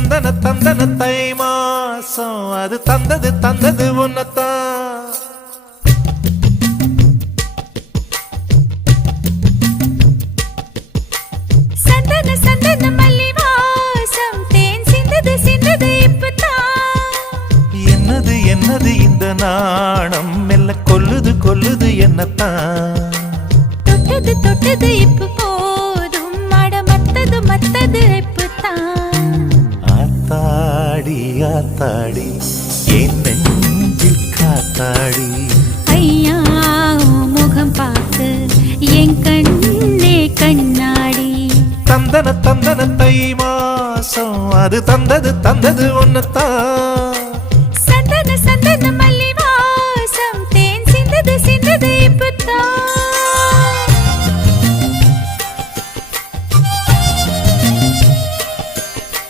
தந்தன தந்தன தை மாசம் அது தந்தது தந்தது உன்னத்தான். சந்தன சந்தன மல்லி வாசம் தேன் சிந்தது சிந்தது இப்பதான். என்னது என்னது இந்த நாணம் மெல்ல கொல்லுது கொல்லுது என்னத்தான். தொட்டது தொட்டது இப்ப போதும் மட மத்தது மத்தது இப்பதான். ஆத்தாடி ஆத்தாடி என் நெஞ்சில் காத்தாடி. ஐயா முகம் பார்த்து என் கண்ணே கண்ணாடி. தந்தன தந்தன தை மாசம் அது தந்தது தந்தது ஒன்னத்தான்.